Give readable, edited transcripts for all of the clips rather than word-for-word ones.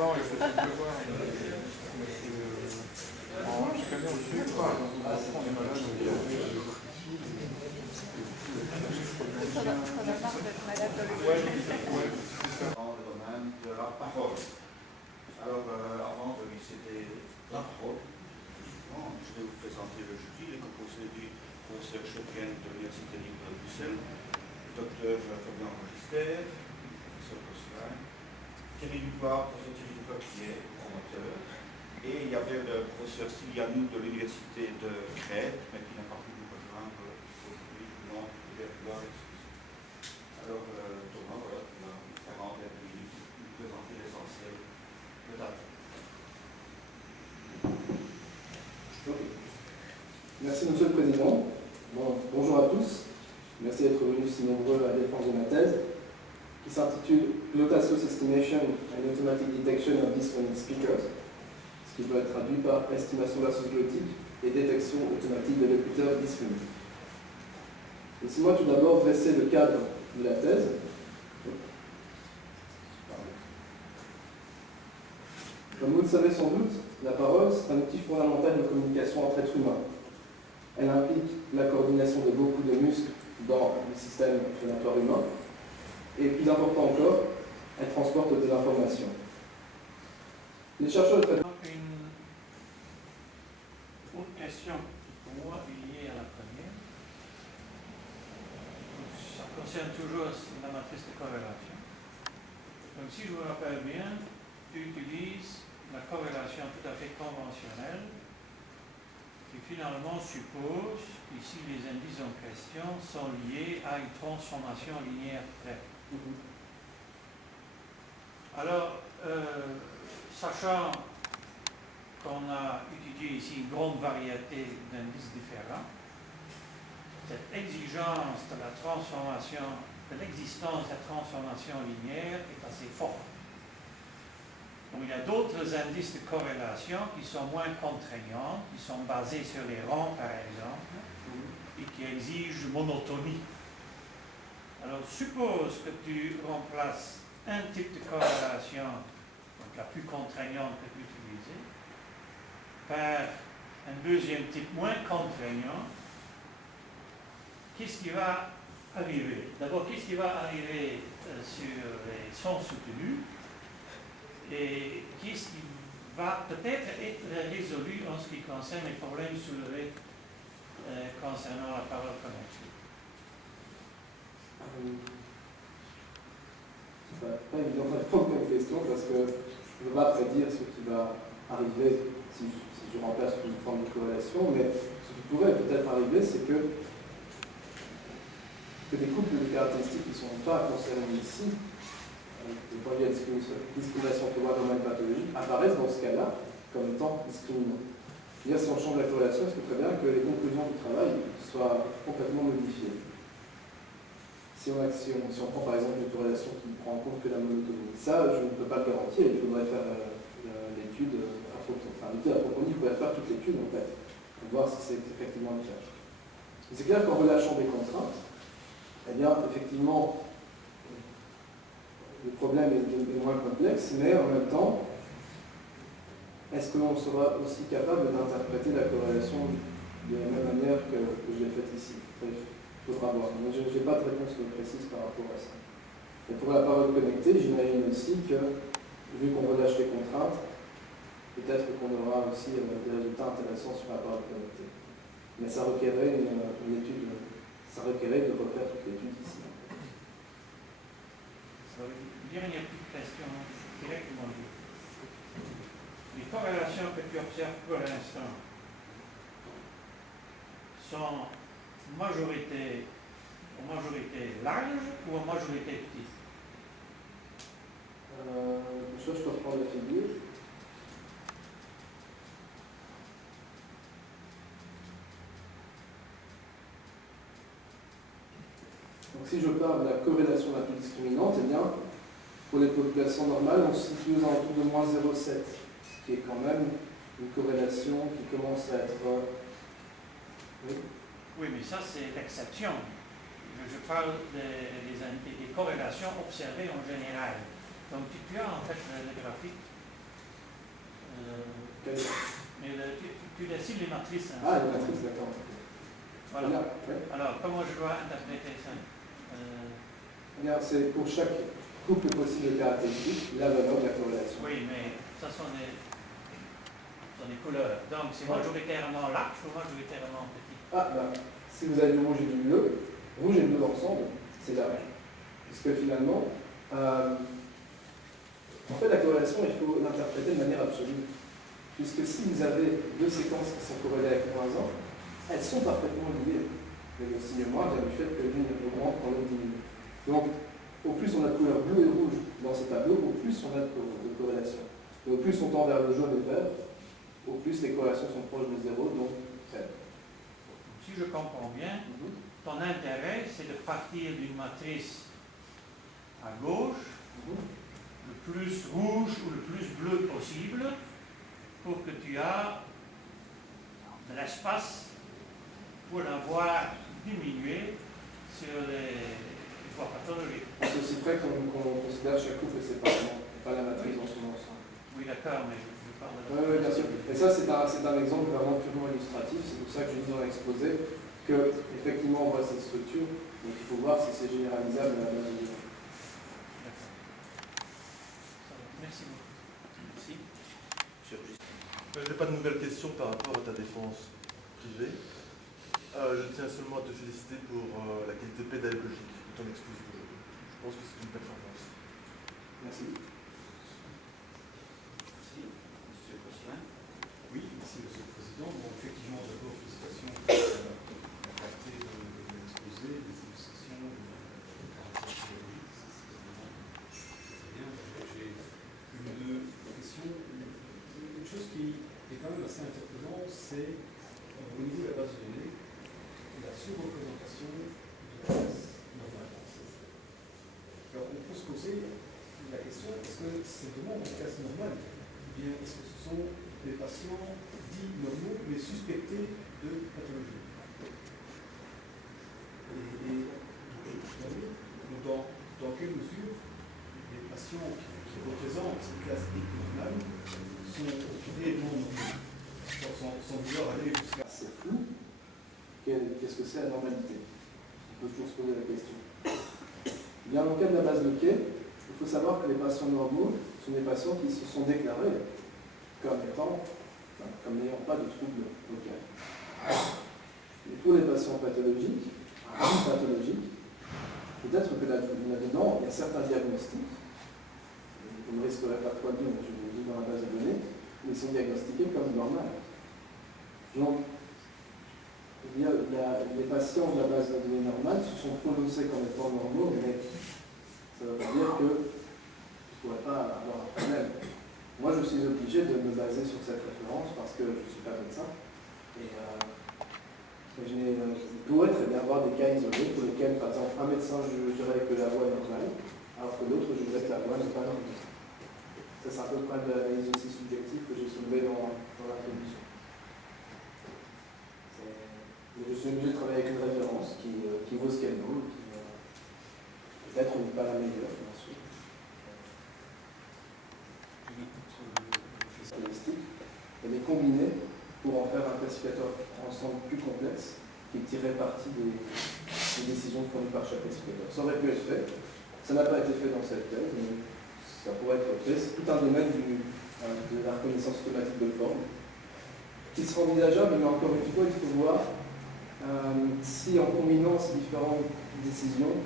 non, il faut se prévoir. Chaque année, on le fait pas. On est malade, on y a Dans le domaine de la parole. Alors, avant de lui céder la parole, justement, je vais vous présenter le jury. Il est composé du professeur Chrétien de l'Université libre de Bruxelles, le docteur Fabien Magister, professeur Gosselin, Thierry Dubois, professeur Thierry Dubois qui est promoteur, et il y avait le professeur Stylianou de l'Université de Crète, mais qui n'a pas pu nous rejoindre aujourd'hui, non, il est là. Alors, Thomas, voilà, tu vas 40 minutes nous présenter l'essentiel de ta vie. Merci Monsieur le Président. Bonjour à tous. Merci d'être venus si nombreux à la défense de ma thèse, qui s'intitule Glottal Source Estimation and Automatic Detection of Dysphonic Speakers, ce qui peut être traduit par estimation de la source glottique et détection automatique de locuteurs dysphoniques. Laissez-moi tout d'abord dresser le cadre de la thèse. Comme vous le savez sans doute, la parole, c'est un outil fondamental de communication entre êtres humains. Elle implique la coordination de beaucoup de muscles dans le système phonatoire humain. Et plus important encore, elle transporte de l'information. Les chercheurs de Une question qui pour moi est liée à la première. Ça concerne toujours la matrice de corrélation. Donc si je me rappelle bien, tu utilises la corrélation tout à fait conventionnelle qui finalement suppose qu'ici les indices en question sont liés à une transformation linéaire près. Alors, sachant qu'on a étudié ici une grande variété d'indices différents, cette exigence de la transformation, de l'existence de la transformation linéaire est assez forte. Donc, il y a d'autres indices de corrélation qui sont moins contraignants, qui sont basés sur les rangs par exemple, et qui exigent monotonie. Alors, suppose que tu remplaces un type de corrélation, donc la plus contraignante que tu utilises, par un deuxième type moins contraignant. Qu'est-ce qui va arriver? D'abord, qu'est-ce qui va arriver sur les sons soutenus? Et qu'est-ce qui va peut-être être résolu en ce qui concerne les problèmes soulevés concernant la parole connectée? C'est pas évident de répondre à une question parce que je ne peux pas prédire ce qui va arriver si je remplace une forme de corrélation, mais ce qui pourrait peut-être arriver, c'est que des couples de caractéristiques qui ne sont pas concernées ici, du point de vue de la discrimination que voit dans la pathologie, apparaissent dans ce cas-là comme étant discriminants. C'est-à-dire, si on change la corrélation, il serait très bien que les conclusions du travail soient complètement modifiées. Si on prend par exemple une corrélation qui ne prend en compte que la monotonie, ça, je ne peux pas le garantir, il faudrait faire l'étude approfondie. Enfin, l'étude approfondie, il faudrait faire toute l'étude en fait, pour voir si c'est effectivement le cas. C'est clair qu'en relâchant des contraintes, eh bien, effectivement, le problème est moins complexe, mais en même temps, est-ce que l'on sera aussi capable d'interpréter la corrélation de la même manière que je l'ai faite ici? Il faudra voir. Je n'ai pas de réponse précise par rapport à ça. Et pour la parole connectée, j'imagine aussi que, vu qu'on relâche les contraintes, peut-être qu'on aura aussi des résultats intéressants sur la parole connectée. Mais ça requérait une étude, ça requérait de refaire toute l'étude ici. Une dernière petite question directement liée. Les corrélations que tu observes pour l'instant sont en majorité large ou en majorité petite? Je peux reprendre la figure. Donc si je parle de la corrélation la plus discriminante, eh bien, pour les populations normales, on se situe aux alentours de moins 0,7, ce qui est quand même une corrélation qui commence à être... Oui, mais ça c'est l'exception. Je parle des corrélations observées en général. Donc tu as en fait le graphique Mais tu décides les matrices. Hein. Ah, les matrices, d'accord. Voilà. Bien, ouais. Alors, comment je dois interpréter ça Bien, c'est pour chaque couple possible de caractéristiques, la valeur de la corrélation. Oui, mais ça sont des couleurs. Donc, c'est majoritairement large ou majoritairement petit. Ah, ben, si vous avez du rouge et du bleu ensemble, c'est large. Parce que finalement, en fait, la corrélation, il faut l'interpréter de manière absolue. Puisque si vous avez deux séquences qui sont corrélées avec moins 1, elles sont parfaitement liées. Mais le signe moins vient du fait que l'une augmente quand l'autre diminue. Donc, au plus on a de couleur bleue et rouge dans ce tableau, au plus on a de corrélation. Et au plus on tend vers le jaune et vert, au plus les corrélations sont proches de 0, donc faibles. Si je comprends bien, ton intérêt, c'est de partir d'une matrice à gauche, le plus rouge ou le plus bleu possible, pour que tu aies de l'espace pour l'avoir diminué sur les voies pathologiques. C'est aussi près qu'on considère chaque couple séparément, pas la matrice dans son ensemble. Oui, d'accord, mais je parle de Oui, bien sûr. Et ça, c'est un exemple vraiment purement illustratif. C'est pour ça que je dis dans l'exposé qu'effectivement, on voit cette structure. Donc, il faut voir si c'est généralisable à la base de données. Merci beaucoup. Merci. Je n'ai pas de nouvelles questions par rapport à ta défense privée. Je tiens seulement à te féliciter pour la qualité pédagogique de ton exposé d'aujourd'hui. Je pense que c'est une performance. Merci. Merci. Monsieur Gosselin. Oui, merci Monsieur le Président. Bon, effectivement, d'abord, félicitations pour la clarté de l'exposé, des illustrations, de caractère pédagogique. C'est très bien. J'ai une ou deux questions. Une chose qui est quand même assez interpellante, c'est au niveau de la base de données, la surreprésentation de la classe normale. Alors, on peut se poser la question, est-ce que c'est vraiment une classe normale ou bien est-ce que ce sont des patients dits normaux mais suspectés de pathologie? Et dans quelle mesure les patients qui représentent cette classe dite normale sont réellement normaux, sans vouloir aller jusqu'à... C'est flou. Qu'est-ce que c'est la normalité? On peut toujours se poser la question. Bien, dans le cas de la base de Kay, il faut savoir que les patients normaux sont des patients qui se sont déclarés comme n'ayant pas de trouble local. Et pour les patients pathologiques, peut-être que là-dedans, il y a certains diagnostics, vous ne risquerez pas trop de dire, mais je vous le dis dans la base de données, mais ils sont diagnostiqués comme normaux. Donc, les patients de la base de données normale se sont prononcés comme étant normaux, mais ça ne veut pas dire que je ne pourrais pas avoir un problème. Moi, je suis obligé de me baser sur cette référence parce que je ne suis pas médecin. Et il pourrait très bien avoir des cas isolés pour lesquels, par exemple, un médecin jugerait que la voix est normale, alors que l'autre jugerait que la voix n'est pas normale. Ça, c'est un peu le problème de l'analyse aussi subjective que j'ai soulevé dans l'introduction. Je suis obligé de travailler avec une référence qui vaut ce qu'elle vaut, qui peut-être n'est pas la meilleure, bien sûr. Et les combiner pour en faire un classificateur ensemble plus complexe qui tirerait parti des décisions fournies par chaque classificateur. Ça aurait pu être fait, ça n'a pas été fait dans cette thèse, mais ça pourrait être fait. C'est tout un domaine de la reconnaissance automatique de forme qui sera envisageable, mais encore une fois, il faut voir si en combinant ces différentes décisions,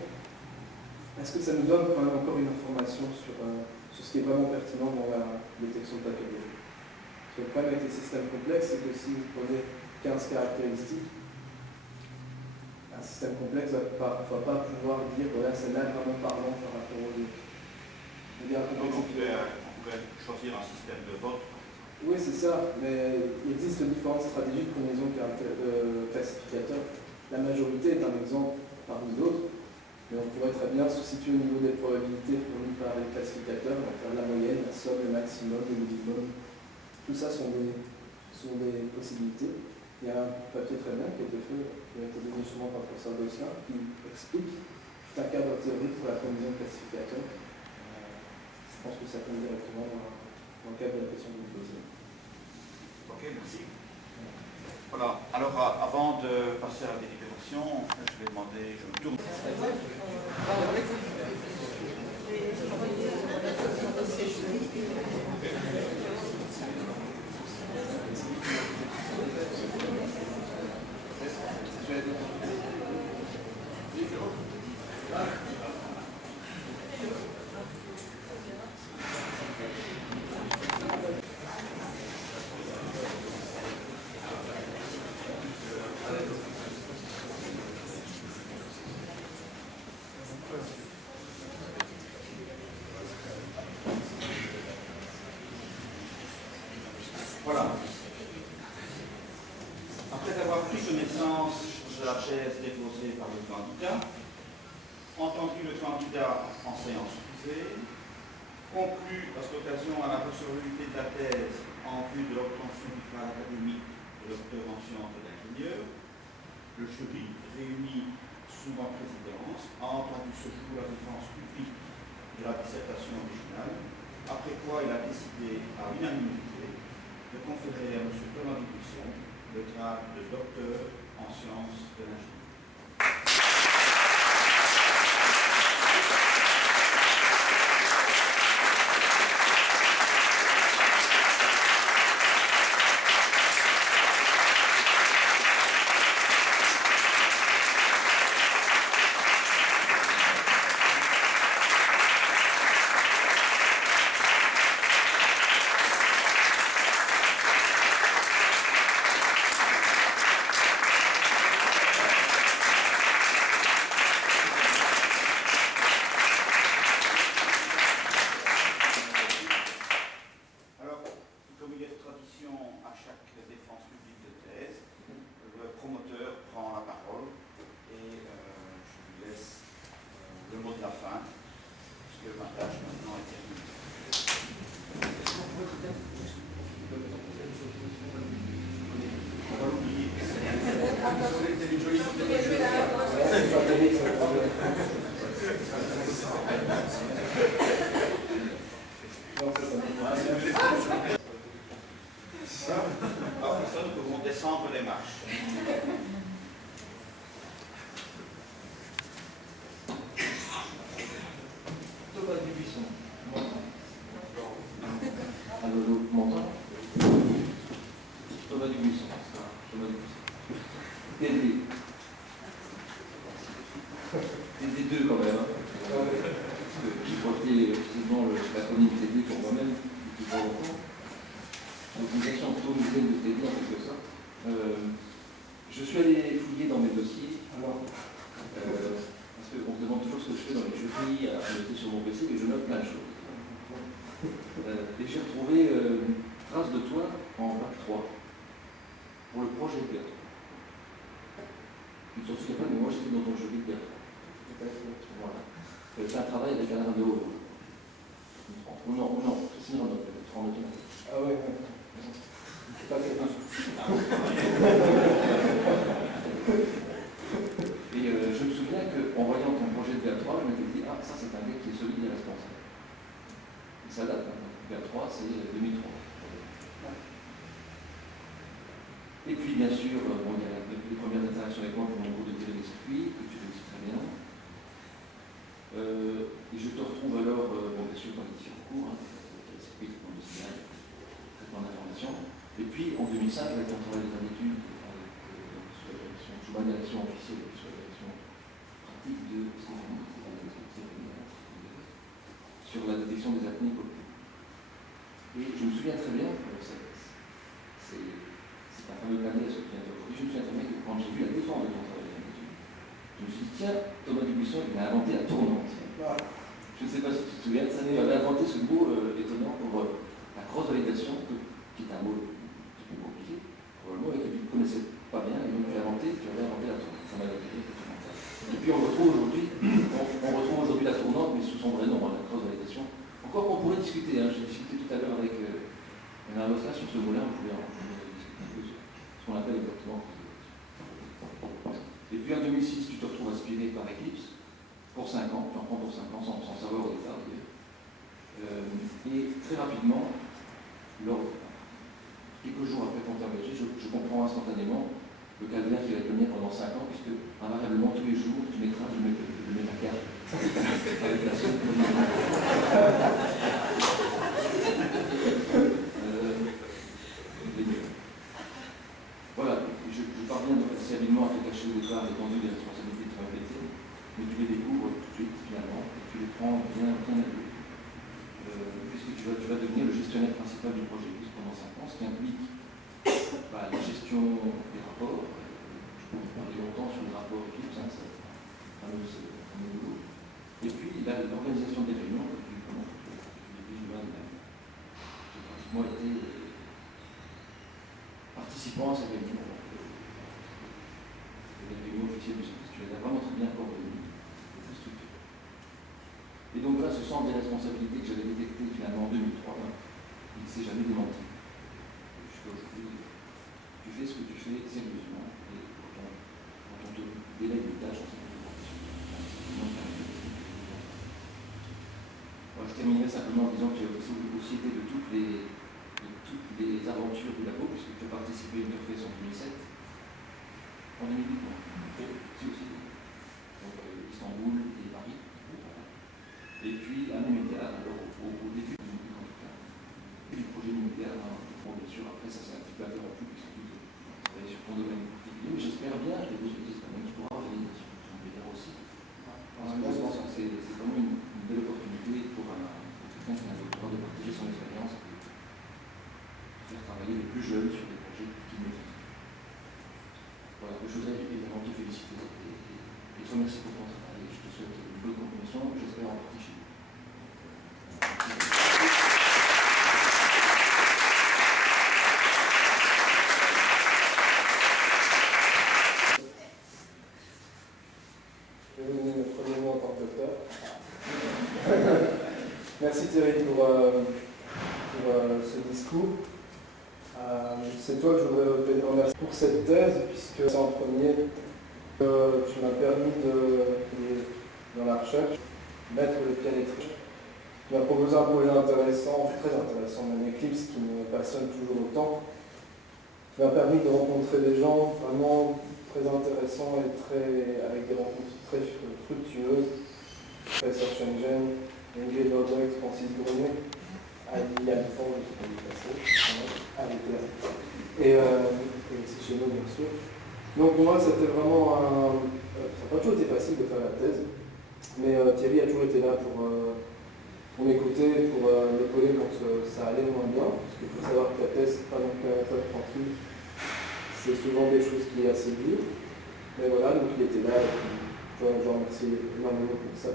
est-ce que ça nous donne quand même encore une information sur ce qui est vraiment pertinent dans la détection de pathologie. Le problème avec les systèmes complexes, c'est que si vous prenez 15 caractéristiques, un système complexe ne va pas pouvoir dire voilà, celle-là est vraiment parlant par rapport aux autres. On pouvait choisir un système de vote. Oui, c'est ça, mais il existe différentes stratégies de combinaison de classificateurs. La majorité est un exemple parmi d'autres, mais on pourrait très bien se situer au niveau des probabilités fournies par les classificateurs, on va faire la moyenne, la somme, le maximum, le minimum. Tout ça sont des possibilités. Il y a un papier très bien qui a été fait, qui a été donné souvent par le professeur Gosselin, qui explique un cadre théorique pour la combinaison de classificateurs. Je pense que ça tombe directement dans le cadre de la question que vous posez. Ok, merci. Voilà, alors avant de passer à la délibération, je vais demander, je me tourne. Voilà. Après avoir pris connaissance de la thèse déposée par le candidat, entendu le candidat en séance privée, conclu à cette occasion à la recevabilité de la thèse en vue de l'obtention du grade académique de docteur en sciences de l'ingénieur, le jury, réuni sous ma présidence, a entendu ce jour la défense publique de la dissertation originale, après quoi il a décidé à l'unanimité de conférer à M. Thomas Dubuisson le grade de docteur en sciences de l'ingénieur. Sur la détection des apnées populaires. Et je me souviens très bien, c'est un fameux canet à ce qui vient aujourd'hui, je me souviens très bien que quand j'ai vu la défense de ton travail dans l'étude, je me suis dit, tiens, Thomas Dubuisson, il a inventé la tournante. Je ne sais pas si tu te souviens de ça, mais il avait inventé ce mot étonnant pour la cross-validation, qui est un mot un peu compliqué, probablement, et que tu ne connaissais pas bien, et donc tu avais inventé la tournante. Ça m'a fait et puis on retrouve aujourd'hui la tournante, mais sous son vrai nom, la cross-validation. Encore qu'on pourrait discuter, hein. J'ai discuté tout à l'heure avec un avocat sur ce mot-là, on pouvait en discuter un peu sur ce qu'on appelle exactement cross-validation. Et puis en 2006, tu te retrouves aspiré par Eclipse, pour 5 ans, tu en prends pour 5 ans, sans savoir au départ d'ailleurs. Et très rapidement, quelques jours après qu'on engagé, je comprends instantanément le calvaire qui va être le mien pendant 5 ans, puisque invariablement tous les jours, tu mettras, je mets ma carte avec la seule voilà, je parviens assez habilement à te cacher au départ l'étendue des responsabilités de travail métier, mais tu les découvres tout de suite finalement, et tu les prends bien à deux. Puisque tu vas devenir le gestionnaire principal du projet pendant 5 ans, ce qui implique la gestion des rapports. Je peux vous parler longtemps sur les rapports et tout ça, c'est fameux boulot. Et puis l'organisation des réunions, depuis juin de même. J'ai pratiquement été participant à ces réunions. Les réunions officielles du service, tu les as vraiment très bien coordonnées, très structurées. Et donc là, ce centre des responsabilités que j'avais détecté finalement en 2003, il ne s'est jamais démenti. Jusqu'à aujourd'hui, tu fais ce que tu fais sérieusement, et quand on te délègue une tâche en sécurité professionnelle. Je terminerai simplement en disant que tu as aussi été de toutes les aventures du labo, puisque tu as participé à une interface en 2007, en 2008, non, si aussi. Donc Istanbul et Paris. Et puis à Numédia, alors au début du projet Numédia, bon, bien sûr, après ça s'est un petit peu interrompu puisque tu travaillais sur ton domaine particulier, mais j'espère bien, je l'ai déjà dit, quand même, tu pourras revenir sur Numédia aussi. Parce que je pense que c'est quand même une belle opportunité pour quelqu'un qui a un doctorat de partager son expérience et de faire travailler les plus jeunes sur des projets qui maîtrisent. Voilà, je voudrais évidemment te féliciter et te remercier pour ton travail. Je te souhaite une bonne continuation, j'espère en partie chez vous. Je vais vous donner le premier mot en tant que docteur. Merci Thierry pour ce discours. C'est toi que je voudrais remercier pour cette thèse, puisque c'est en premier que tu m'as permis dans la recherche, mettre le pied à l'étrier. Tu m'as proposé un projet intéressant, très intéressant, même Eclipse, qui me passionne toujours autant. Tu m'as permis de rencontrer des gens vraiment très intéressants et avec des rencontres très fructueuses. Professeur Schengen, Ingrid Lodek, Francis Brunet, Ali Alphonse, qui est passé, et aussi chez nous, bien sûr. Donc pour moi, c'était vraiment ça n'a pas toujours été facile de faire la thèse, mais Thierry a toujours été là pour m'écouter, pour m'épauler quand ça allait moins bien, parce qu'il faut savoir que la thèse, c'est pas donc la phase tranquille, c'est souvent des choses qui est assez dures. Mais voilà, donc il était là, et puis je remercie énormément pour ça.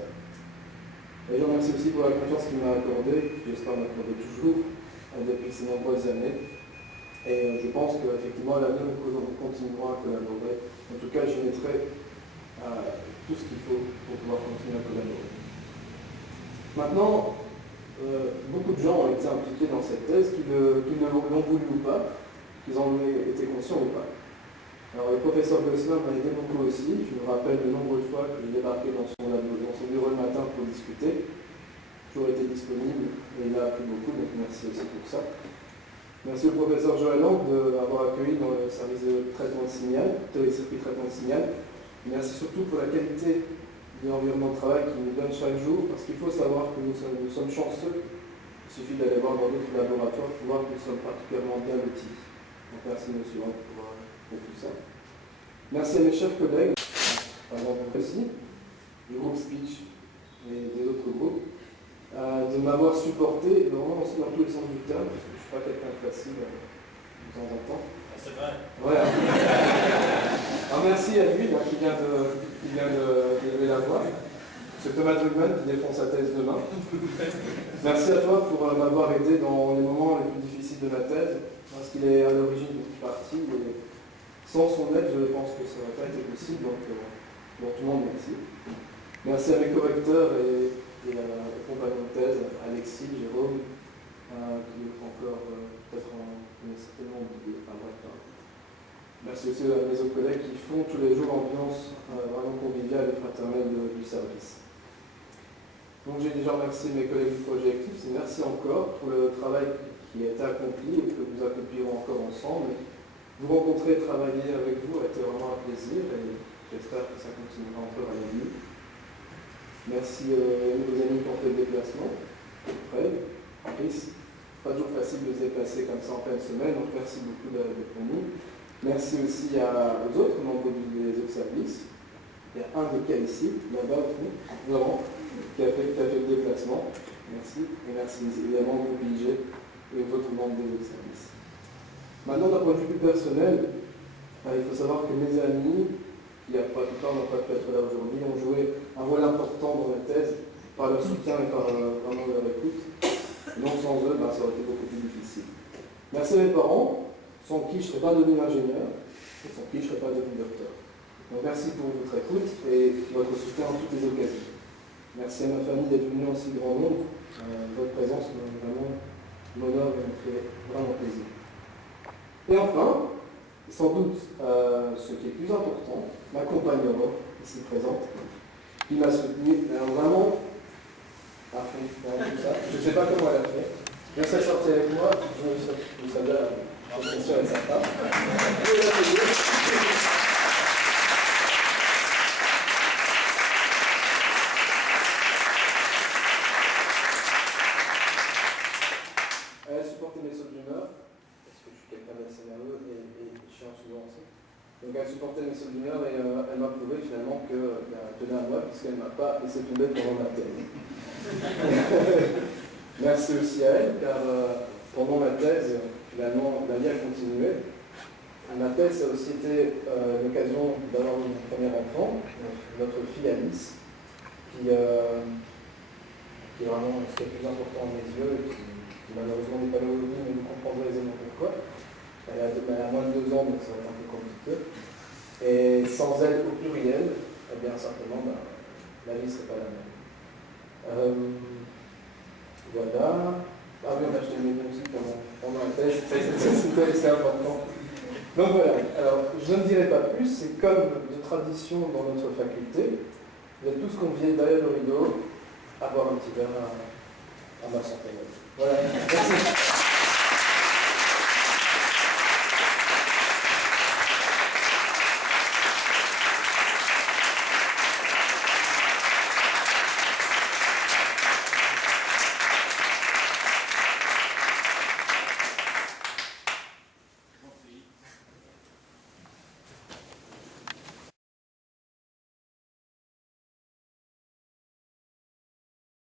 Et je remercie aussi pour la confiance qu'il m'a accordée, j'espère m'accorder toujours, depuis ces nombreuses années. Et je pense qu'effectivement, à l'avenir, nous continuerons à collaborer. En tout cas, je mettrai tout ce qu'il faut pour pouvoir continuer à collaborer. Maintenant, beaucoup de gens ont été impliqués dans cette thèse, qu'ils l'ont voulu ou pas, qu'ils en ont été conscients ou pas. Alors, le professeur Gosselin m'a aidé beaucoup aussi. Je me rappelle de nombreuses fois que j'ai débarqué dans son bureau le matin pour discuter. Toujours été disponible et il a appris beaucoup, donc merci aussi pour ça. Merci au professeur Joël Lang d'avoir accueilli dans le service de traitement de signal, télécircuit traitement de signal. Merci surtout pour la qualité de l'environnement de travail qu'il nous donne chaque jour, parce qu'il faut savoir que nous sommes chanceux. Il suffit d'aller voir dans d'autres laboratoires pour voir que nous sommes particulièrement bien lotis. Donc merci monsieur Lang pour tout ça. Merci à mes chers collègues, par exemple aussi, du groupe Speech et des autres groupes, de m'avoir supporté, vraiment aussi dans tous les sens du terme, parce que je ne suis pas quelqu'un de facile de temps en temps. C'est vrai. Voilà. Alors merci à lui qui vient de lever la voix. C'est Thomas Drugman qui défend sa thèse demain. Merci à toi pour m'avoir aidé dans les moments les plus difficiles de ma thèse, parce qu'il est à l'origine de toute partie. Et sans son aide, je pense que ça n'aurait pas été possible. Donc tout le monde, merci. Merci à mes correcteurs et à compagnons de thèse, Alexis, Jérôme, qui encore peut-être certainement oublié. Enfin, bref, merci aussi à mes autres collègues qui font tous les jours l'ambiance vraiment conviviale et fraternelle du service. Donc j'ai déjà remercié mes collègues du projet Eclipse et merci encore pour le travail qui a été accompli et que nous accomplirons encore ensemble. Vous rencontrer et travailler avec vous a été vraiment un plaisir et j'espère que ça continuera encore à l'avenir. Merci à nos amis qui ont fait le déplacement. Fred, Chris, pas toujours facile de se déplacer comme ça en pleine semaine, donc merci beaucoup d'être venu. Merci aussi aux autres membres des Oxalis. Il y a un de cas ici, là-bas au fond, Laurent, qui a fait le déplacement. Merci. Et merci évidemment au groupe IG et aux autres membres des Oxalis. Maintenant, d'un point de vue plus personnel, il faut savoir que mes amis, qui la plupart n'ont pas pu être là aujourd'hui, ont joué un rôle important dans la thèse par leur soutien et par vraiment leur écoute. Donc sans eux, ça aurait été beaucoup plus difficile. Merci à mes parents, sans qui je ne serais pas devenu ingénieur, et sans qui je ne serais pas devenu docteur. Donc merci pour votre écoute et votre soutien en toutes les occasions. Merci à ma famille d'être venue en si grand nombre. Votre présence m'honore et me fait vraiment plaisir. Et enfin, sans doute ce qui est plus important, ma compagne Aurore, ici présente, qui m'a soutenu vraiment à fond dans tout ça. Je ne sais pas comment elle a fait. Je serais sorti avec moi, je savais bien sûr avec sa femme. Elle a supporté mes sautes d'humeur, parce que je suis quelqu'un d'assez nerveux et chiant souvent aussi. Donc elle supportait mes sautes d'humeur et elle m'a prouvé finalement qu'elle tenait à moi puisqu'elle ne m'a pas laissé tomber pendant ma thèse. Merci aussi à elle car pendant ma thèse, finalement, la vie a continué. Ma thèse a aussi été l'occasion d'avoir mon premier enfant, notre fille Alice, qui est vraiment ce qui est le plus important à mes yeux, qui malheureusement n'est pas là aujourd'hui, mais vous comprendrez aisément pourquoi. Elle a moins de 2 ans, donc ça va être un peu compliqué. Et sans elle au pluriel, eh bien simplement, la vie ne serait pas la même. Voilà. Ah oui, on a acheté une maison aussi pendant la thèse, c'est important. Donc voilà, alors je ne dirai pas plus, c'est comme de tradition dans notre faculté. Vous êtes tous conviés derrière le rideau à boire un petit verre à ma santé. Voilà, merci.